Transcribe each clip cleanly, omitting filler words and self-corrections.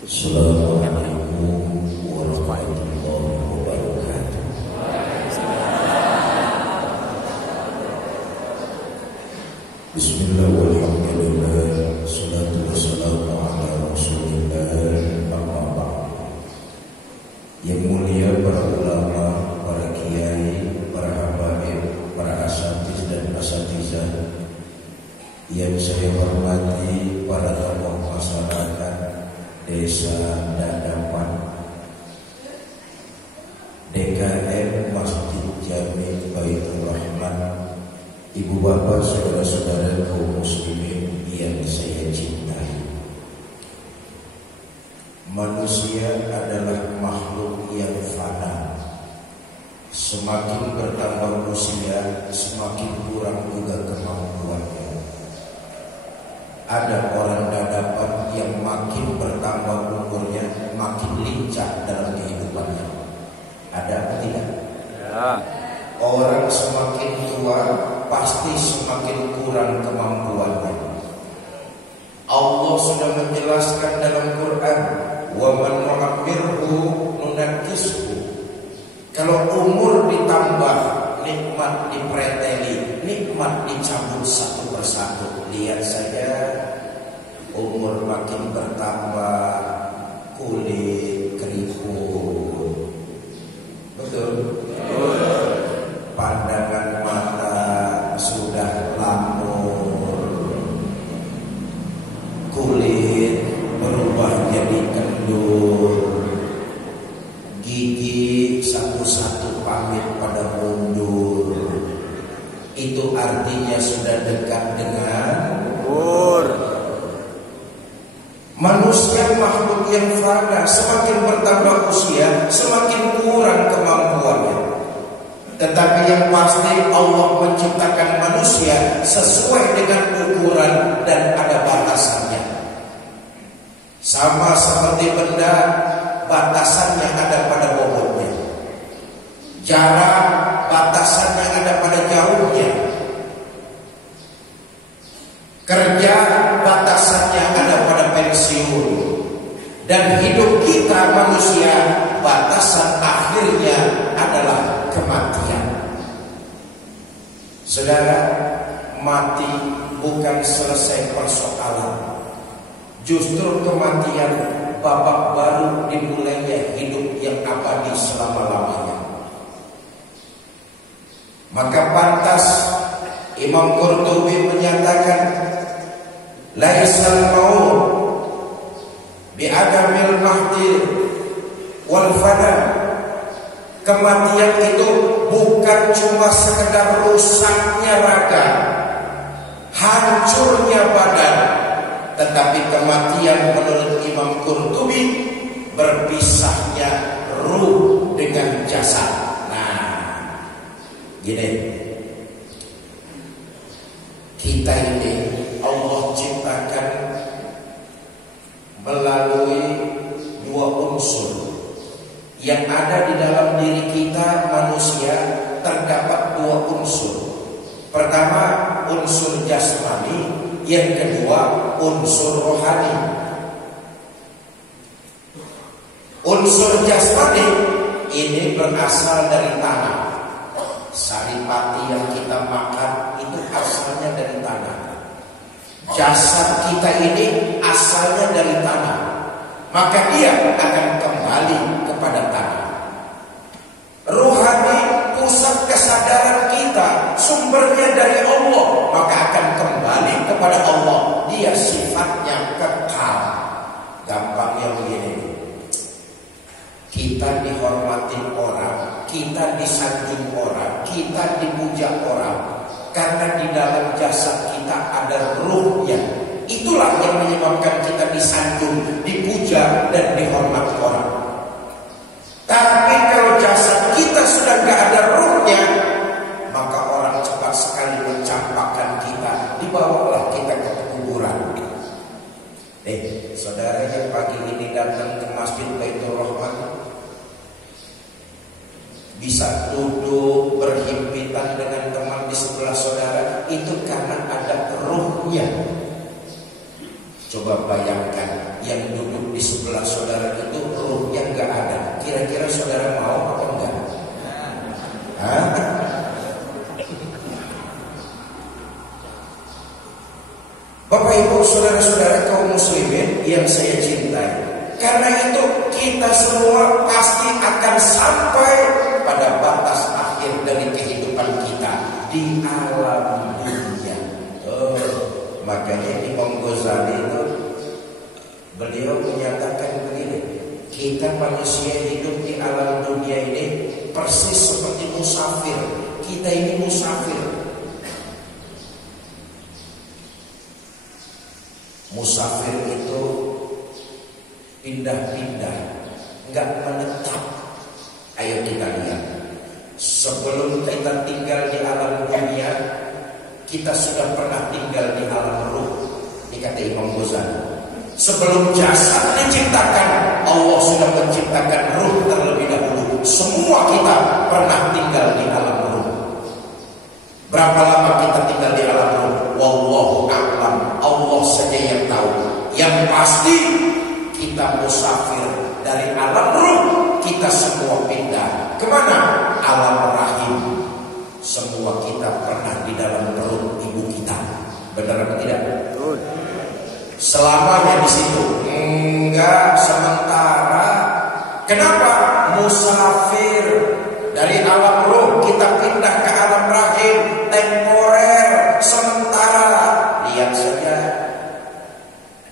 Assalamualaikum warahmatullahi wabarakatuh. Bismillah walhamdulillah, salatu wassalamu ala rasulillah, amma ba'd. Yang mulia para ulama, para kiai, para habaib, para asatiz dan asatizah, yang saya hormati para tokoh masyarakat Desa Dadapan, DKM Masjid Jami Baitur Rahman, ibu bapak, saudara-saudara kaum muslimin yang saya cintai. Manusia adalah makhluk yang fana. Semakin bertambah usia, semakin kurang juga kemampuannya. Ada orang dadapan yang makin bertambah umurnya, makin lincah dalam kehidupannya. Ada apa tidak? Ya. Orang semakin tua pasti semakin kurang kemampuannya. Allah sudah menjelaskan dalam Quran, wa man nu'ammirhu nunakkishu. Kalau umur ditambah, nikmat dipreteli, nikmat dicabut satu persatu. Lihat saja, umur makin bertambah, kulit keriput, betul? Pandangan mata sudah lamur, kulit berubah jadi kendur, gigi satu-satu pamit pada mundur. Itu artinya sudah dekat dengan umur. Manusia makhluk yang fana, semakin bertambah usia, semakin kurang kemampuannya. Tetapi yang pasti Allah menciptakan manusia sesuai dengan ukuran dan ada batasannya. Sama seperti benda, batasannya ada pada bobotnya. Jarak, batasannya ada pada jauhnya. Kerja, batasannya ada pada pensiun. Dan hidup kita manusia, batasan akhirnya adalah kematian. Saudara, mati bukan selesai persoalan. Justru kematian babak baru dimulainya hidup yang abadi selama-lamanya. Maka pantas Imam Qurtubi menyatakan, laisal maut bi'adamil mahdi wal fana. Kematian itu bukan cuma sekedar rusaknya raga, hancurnya badan, tetapi kematian menurut Imam Qurtubi berpisahnya ruh dengan jasad. Nah, gini, kita ini Allah ciptakan melalui dua unsur. Yang ada di dalam diri kita manusia terdapat dua unsur. Pertama, unsur jasmani. Yang kedua, unsur rohani. Unsur jasmani ini berasal dari tanah. Saripati yang kita makan itu asalnya dari tanah. Jasad kita ini asalnya dari tanah. Maka dia akan kembali kepada tanah. Rohani, pusat kesadaran kita, sumbernya dari Allah, maka akan kembali kepada Allah. Dia sifatnya kekal. Gampangnya begini, kita dihormati orang, kita disanjung orang, kita dipuja orang, karena di dalam jasad kita ada ruhnya. Itulah yang menyebabkan kita disanjung, dipuja, dan dihormati orang. Tapi kalau jasad kita sudah gak ada ruhnya, maka orang cepat sekali mencampakkan kita, dibawalah kita ke kuburan. Saudara yang pagi ini datang ke Masjid Baitur Rahman, bisa duduk berhimpitan dengan teman di sebelah saudara, itu karena ada ruhnya. Coba bayangkan yang duduk di sebelah saudara itu ruhnya nggak ada. Kira-kira saudara mau apa enggak? Hah? Bapak Ibu saudara-saudara kaum muslimin yang saya cintai, karena itu kita semua pasti akan sampai pada batas akhir dari kehidupan kita di alam dunia. Makanya Imam Ghazali itu beliau menyatakan begini, kita manusia hidup di alam dunia ini persis seperti musafir. Kita ini musafir. Musafir itu pindah-pindah, nggak menetap. Ayo kita lihat, sebelum kita tinggal di alam dunia, kita sudah pernah tinggal di alam ruh. Ini kata Imam Ghazali. Sebelum jasad diciptakan, Allah sudah menciptakan ruh terlebih dahulu. Semua kita pernah tinggal di alam ruh. Berapa lama kita tinggal di alam ruh? Wallahu a'lam. Allah saja yang tahu. Yang pasti kita musafir dari alam ruh. Kita semua pindah kemana? Alam rahim. Semua kita pernah di dalam perut ibu kita. Benar atau tidak? Selamanya di situ? Enggak, sementara. Kenapa? Musafir dari alam ruh kita pindah ke alam rahim, temporer, sementara. Lihat saja,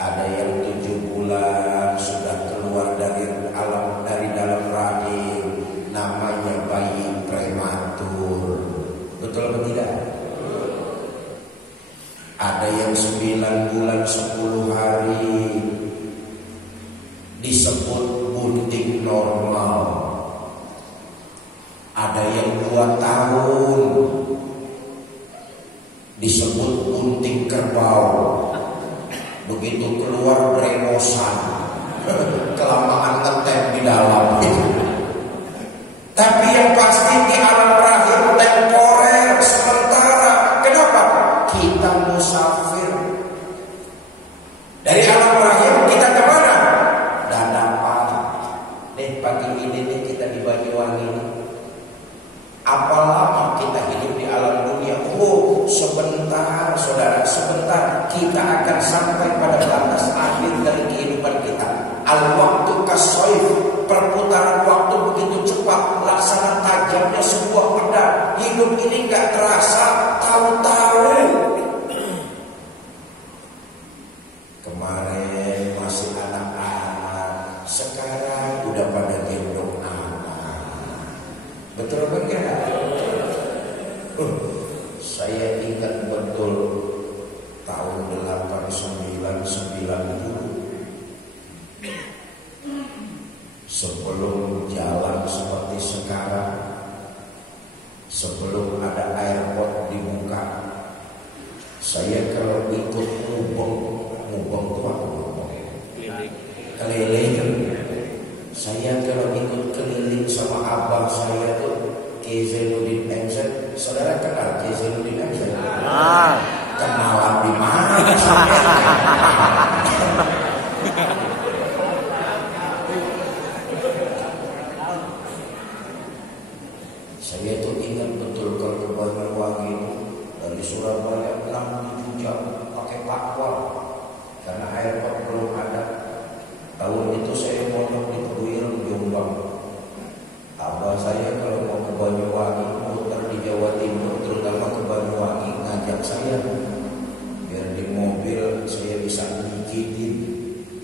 ada yang 7 bulan sudah keluar dari dalam rahim, namanya bayi prematur. Betul atau tidak? Ada yang 9 bulan 10 hari disebut bunting normal. Ada yang 2 tahun disebut bunting kerbau. Begitu keluar beremosan, kelamaan ngetem di dalam itu. Tapi yang pasti di alam rahim temporer, sementara. Kenapa? Kita musafir. Dari alam rahim kita kemana? Dadapan. Nih pagi ini nih kita di Banyuwangi. Apa lama kita hidup di alam dunia? Oh, sebentar saudara, sebentar. Kita akan sampai pada batas akhir dari kehidupan kita. Al-waktu kasoif, perputaran waktu begitu cepat, laksana tajamnya sebuah pedang. Hidup ini gak terasa, tahu-tahu kemarin masih anak-anak, sekarang udah pada gendong anak. Betul apa enggak? Saya ingat betul tahun 89-90, sebelum jalan seperti sekarang, sebelum ada airport dibuka, saya kalau ikut mubeng itu apa? Keliling. Saya kalau ikut keliling sama abang saya tuh Kiai Zainuddin MZ. Saudara kenal Kiai Zainuddin MZ? Kenalan di mana? Saya tuh ingat betul kalau ke Banyuwangi itu dari Surabaya 6-7 jam pakai pakuan karena airport belum ada. Tahun itu saya mondok di Teguil, Jombang. Abah saya kalau mau ke Banyuwangi, muter di Jawa Timur, terutama ke Banyuwangi, ngajak saya biar di mobil saya bisa nyikitin.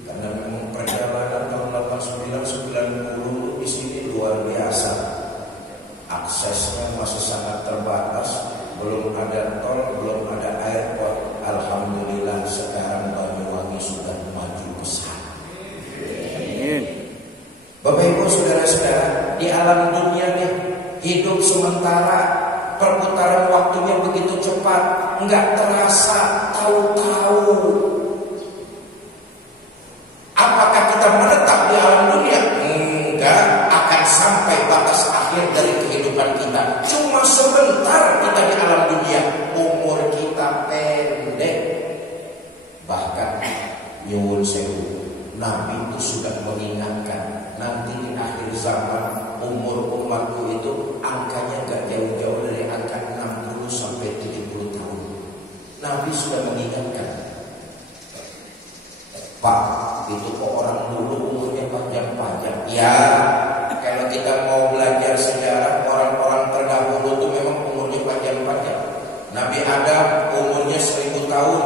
Karena memang perjalanan tahun 89-90 di sini luar biasa. Aksesnya masih sangat terbatas, belum ada tol, belum ada airport. Alhamdulillah sekarang Banyuwangi sudah maju besar. Bapak Ibu saudara-saudara, di alam dunia nih hidup sementara, perputaran waktunya begitu cepat, nggak terasa, tahu-tahu. Apakah kita menetap di alam dunia? Enggak, akan sampai batas akhir dari kehidupan kita. Cuma sebentar kita di alam dunia, umur kita pendek. Bahkan nyuwun Nabi itu sudah mengingatkan nanti di akhir zaman umur umatku itu angkanya gak jauh-jauh dari angka 60 sampai 70 tahun. Nabi sudah mengingatkan, Pak, itu kok orang dulu umurnya panjang-panjang. Ya, kalau kita mau belajar sejarah, orang-orang terdahulu itu memang umurnya panjang-panjang. Nabi Adam umurnya 1000 tahun,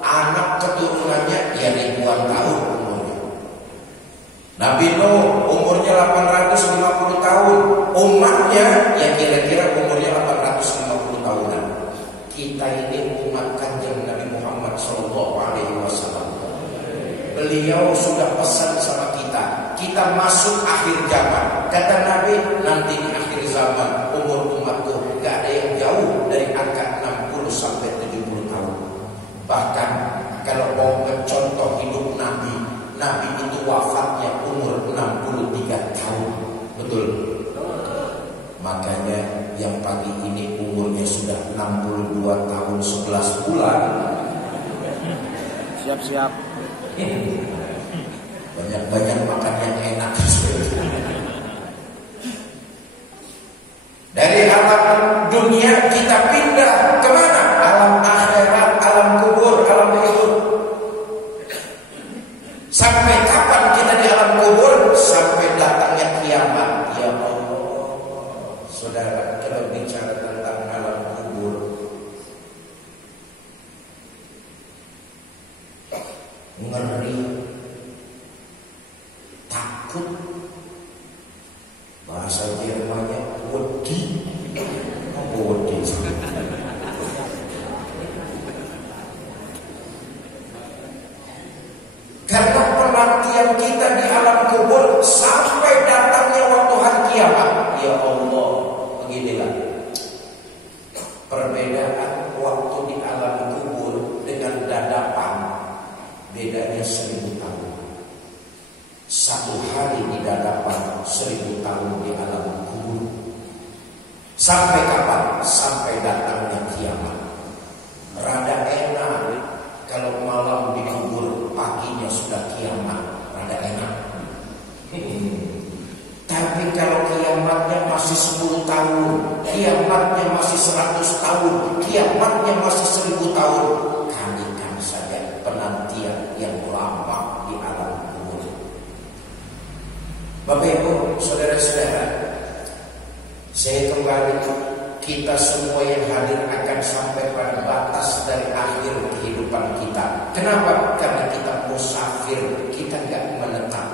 anak keturunannya ya ribuan tahun umurnya. Nabi Nuh umurnya 850 tahun, umatnya ya kira-kira umurnya 850 tahunan. Kita ini umat kanjeng Nabi Muhammad SAW. Beliau sudah pesan sama kita, kita masuk akhir zaman. Kata Nabi, nanti di akhir zaman umur umatku gak ada yang jauh dari angka 60 sampai 70 tahun. Bahkan kalau mau mencontoh hidup Nabi, Nabi itu wafatnya umur 63 tahun. Betul? Makanya yang pagi ini umurnya sudah 62 tahun 11 bulan. Siap-siap. Banyak-banyak makan yang enak. Dari alam dunia kita pindah kemana? Alam akhirat, alam kubur, alam berikut. Sampai kapan kita di alam kubur? Sampai datangnya kiamat. Ya Allah, saudara, kalau bicara tentang alam kubur, ngeri, takut. Bahasa Jermannya wedi. Apa wedi? Karena penantian kita di alam kubur sampai datangnya waktu hari kiamat. Ya Allah, beginilah perbedaan waktu di alam kubur dengan dadapan. Bedanya 1000 tahun. Satu hari di dadapan, 1000 tahun di alam kubur. Sampai kapan? Sampai datangnya kiamat. Rada enak kalau malam di kubur, paginya sudah kiamat. Rada enak. Tapi kalau kiamatnya masih 10 tahun, kiamatnya masih 100 tahun, kiamatnya masih 1000 tahun, kalikan saja penantian yang lama di alam kubur. Bapak Ibu, saudara-saudara, saya kembali, kita semua yang hadir akan sampai pada batas dari akhir kehidupan kita. Kenapa? Karena kita musafir, kita nggak menetap.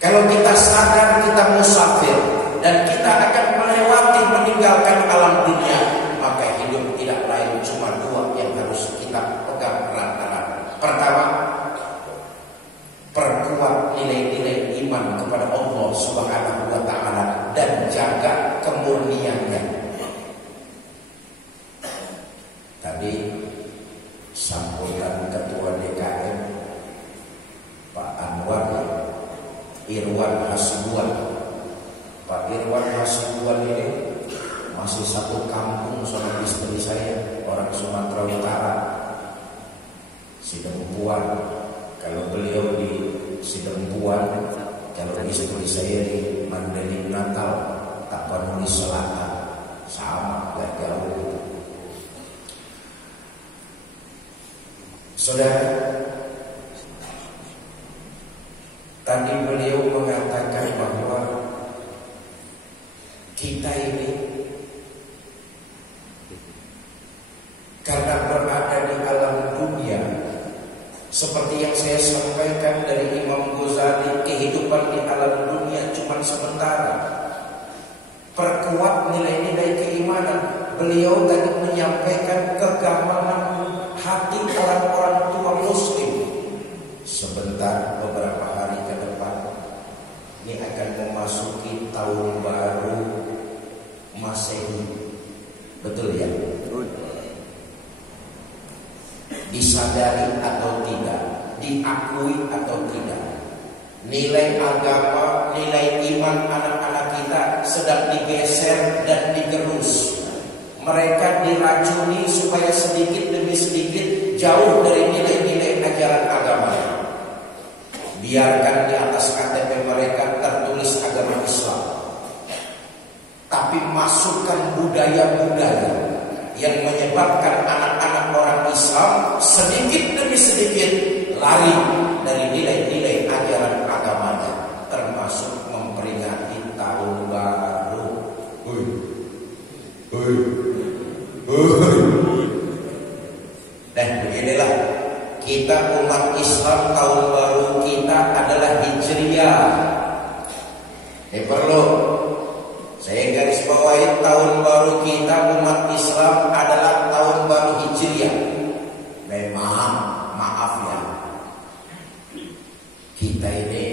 Kalau kita sadar kita musafir dan kita akan melewati meninggalkan alam dunia, maka hidup tidak lain cuma dua yang harus kita pegang erat-erat. Pertama, perkuat nilai-nilai iman kepada Allah Subhanahu wa Ta'ala dan jaga kemurniannya. Tadi sambutan Ketua DKM Pak Anwar Irwan Hasibuan. Pak Irwan Hasibuan ini masih satu kampung sama istri saya, orang Sumatera Utara, Sidempuan. Kalau beliau di Sidempuan, kalau istri saya di Mandailing Natal, Tapanuli Selatan, sama, gak jauh. Saudara, tadi beliau mengatakan bahwa kita ini karena berada di alam dunia, seperti yang saya sampaikan dari Imam Ghazali, kehidupan di alam dunia cuma sementara. Perkuat nilai-nilai keimanan. Beliau tadi menyampaikan kegamanan hati orang-orang tua muslim. Sebentar, beberapa hari ke depan, ini akan memasuki tahun baru Masehi. Betul ya? Disadari atau tidak, diakui atau tidak, nilai agama, nilai iman anak-anak kita sedang digeser dan digerus. Mereka diracuni supaya sedikit demi sedikit jauh dari nilai-nilai ajaran agama. Biarkan di atas KTP mereka tertulis agama Islam, tapi masukkan budaya-budaya yang menyebabkan anak-anak orang Islam sedikit demi sedikit lari dari nilai-nilai ajaran agamanya, termasuk memperingati tahun baru. Nah, beginilah kita umat Islam, tahun baru kita adalah Hijriah. Ini perlu saya garis bawahi, tahun baru kita umat Islam adalah tahun baru Hijriah. Memang maaf ya, kita ini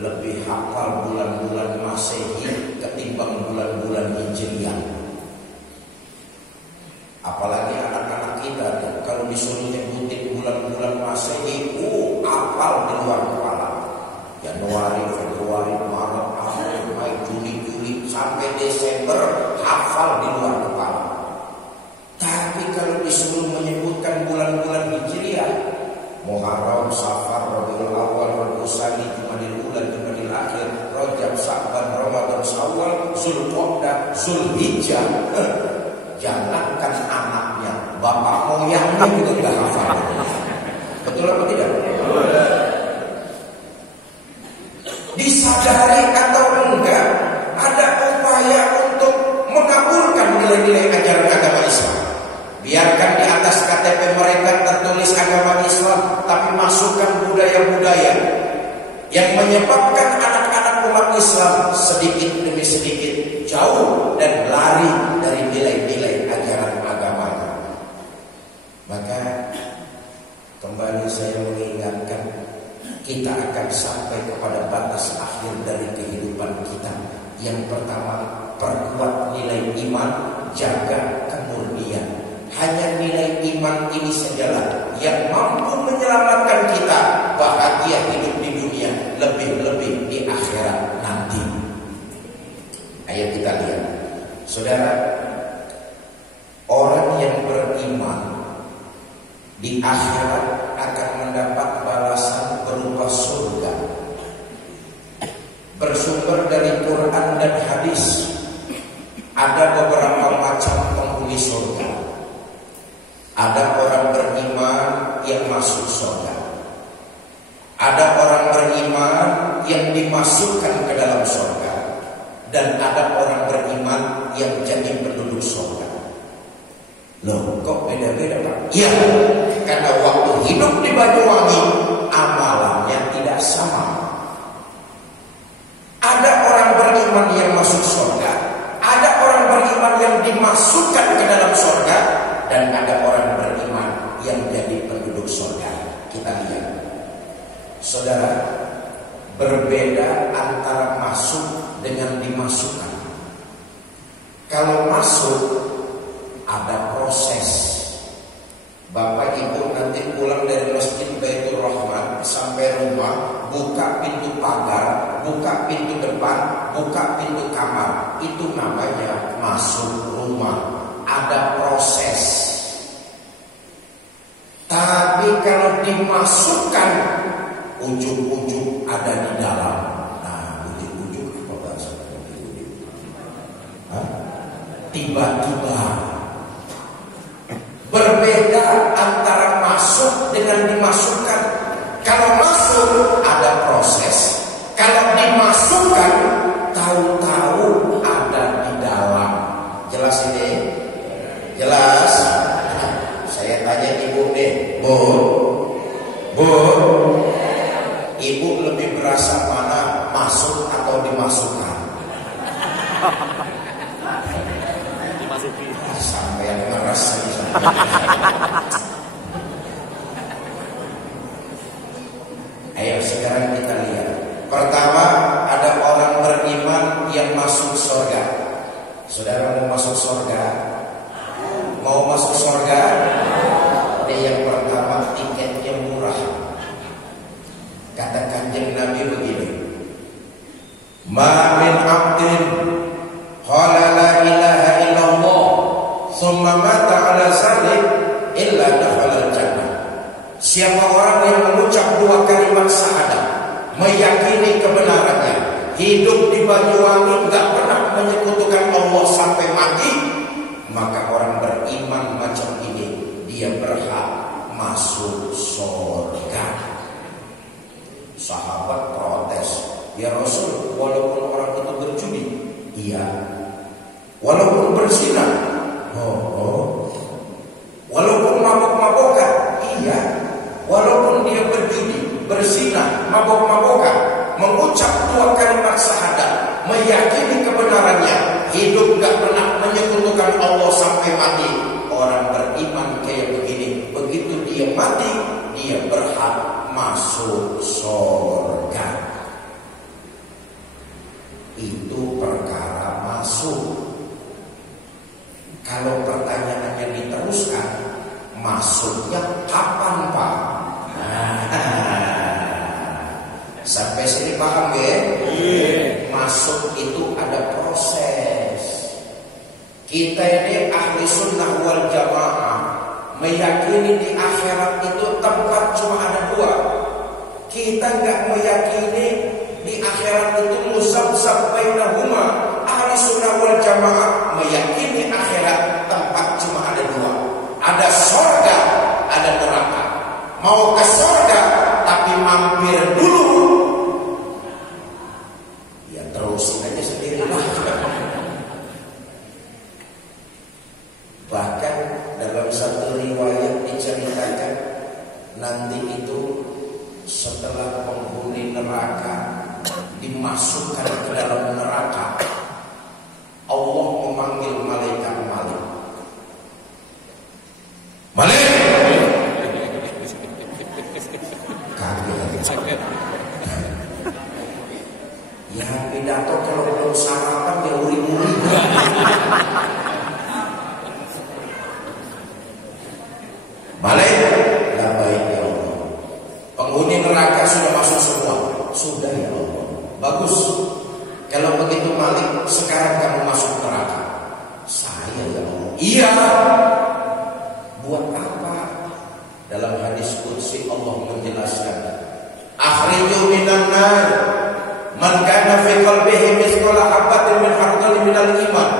lebih hafal bulan-bulan Masehi ketimbang bulan-bulan Hijriah. Apalagi anak-anak kita tuh, kalau disuruh nyebutin bulan-bulan Masehi, hafal di luar kepala. Januari, Februari, Maret, April, Mei, Juni, Juli sampai Desember hafal di luar kepala. Tapi kalau disuruh menyebutkan bulan-bulan Hijriah, Muharram, Safar, Rabiul Awal, Rabiul Tsani, Jumadil Ula, Jumadil Akhir, Rajab, Sa'ban, Ramadan, Syawal, Zulqa'dah, Zulhijjah, jangankan anaknya, bapak moyangnya juga tidak hafal. Betul apa tidak? Disadari atau enggak, ada upaya untuk mengabulkan nilai-nilai ajaran agama Islam. Biarkan di atas KTP mereka tertulis agama Islam, tapi masukkan budaya-budaya yang menyebabkan anak-anak umat Islam sedikit demi sedikit jauh dan lari dari nilai-nilai ajaran agamanya. Maka kembali saya mengingatkan, kita akan sampai kepada batas akhir dari kehidupan kita. Yang pertama, perkuat nilai iman, jaga kemurnian. Hanya nilai iman ini sajalah yang mampu menyelamatkan kita bahagia hidup di dunia, lebih-lebih di akhirat nanti. Ayo kita lihat, saudara, orang yang beriman di akhirat akan mendapat balasan berupa surga. Bersumber dari Quran dan hadis, ada beberapa macam penghuni surga. Ada orang beriman yang masuk surga. Ada orang beriman yang dimasukkan ke dalam surga. Dan ada orang beriman yang jadi penduduk surga. Loh, kok beda-beda Pak? Iya, karena waktu hidup di Banyuwangi amalannya tidak sama. Ada orang beriman yang masuk surga, ada orang beriman yang dimasukkan ke dalam surga, dan ada orang beriman yang jadi penduduk surga. Kita lihat, saudara, berbeda antara masuk dengan dimasukkan. Kalau masuk ada proses. Bapak Ibu nanti pulang dari Masjid Baitur Rahman sampai rumah, buka pintu pagar, buka pintu depan, buka pintu kamar. Itu namanya masuk rumah. Ada proses. Tapi kalau dimasukkan, ujung-ujung ada di dalam. Nah, ujung-ujung apa bahasa ujung-ujung? Tiba-tiba. Berbeda antara masuk dengan dimasukkan. Kalau masuk ada proses, kalau dimasukkan tahu-tahu ada di dalam. Jelas ini? Jelas? Saya tanya ibu deh, Bu, ibu lebih berasa mana, masuk atau dimasukkan? Sampai yang ngeras lagi. Ayo sekarang kita lihat. Pertama, ada orang beriman yang masuk surga. Saudara mau masuk surga? Mau masuk surga? Ini yang pertama, tiketnya murah. Kata Kanjeng Nabi begini, Ma min abdin qala la ilaha illallah summa mata ala zalik illa dakhala jannah. Siapa orang yang mengucap dua kalimat syahadat, meyakini kebenarannya, hidup di Banyuwangi, nggak pernah menyekutukan Allah sampai mati, maka orang beriman macam ini dia berhak masuk surga. Sahabat protes, ya Rasul, walaupun orang itu berjudi, iya. Walaupun berzina, walaupun mabok-mabokan, iya. Walaupun dia berjudi, berzina, mabok-mabokan, mengucap 2 kalimat syahadat, meyakini kebenarannya, hidup gak pernah menyekutukan Allah sampai mati. Orang beriman kayak begini, begitu dia mati, dia berhak masuk surga. Itu perkara masuk. Kalau pertanyaannya diteruskan, masuknya kapan Pak? Sampai sini paham ya? Masuk itu ada proses. Kita ini ahli sunnah wal jamaah meyakini di akhirat itu tempat cuma ada 2. Kita nggak meyakini di akhirat itu musab-sab bainahuma. Ahli sunnah wal jamaah meyakini akhirat tempat cuma ada 2. Ada surga, ada neraka. Mau ke surga tapi mampir dulu, ya terusin aja sendiri lah. Bahkan dalam satu riwayat diceritakan nanti itu setelah penghuni neraka dimasukkan ke dalam neraka, Allah memanggil malaikat Malik. Malik, kaget. Ya pidato kalau belum sarapan ya uri-uri. Malik, ya baik ya Allah. Penghuni neraka sudah masuk semua. Sudah ya Allah. Bagus. Kalau begitu Malik, sekarang kamu masuk neraka. Saya ya Allah. Iya. Buat apa? Dalam hadis qudsi Allah menjelaskan, akhriju minan nar man kana fi qalbihi mithqala habatin min khardalin minal iman.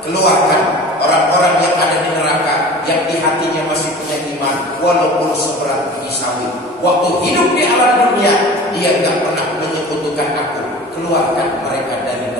Keluarkan orang-orang yang ada di neraka yang di hatinya masih punya iman walaupun seberat biji sawi. Waktu hidup di alam dunia dia enggak pernah menyekutukan aku. Keluarkan mereka dari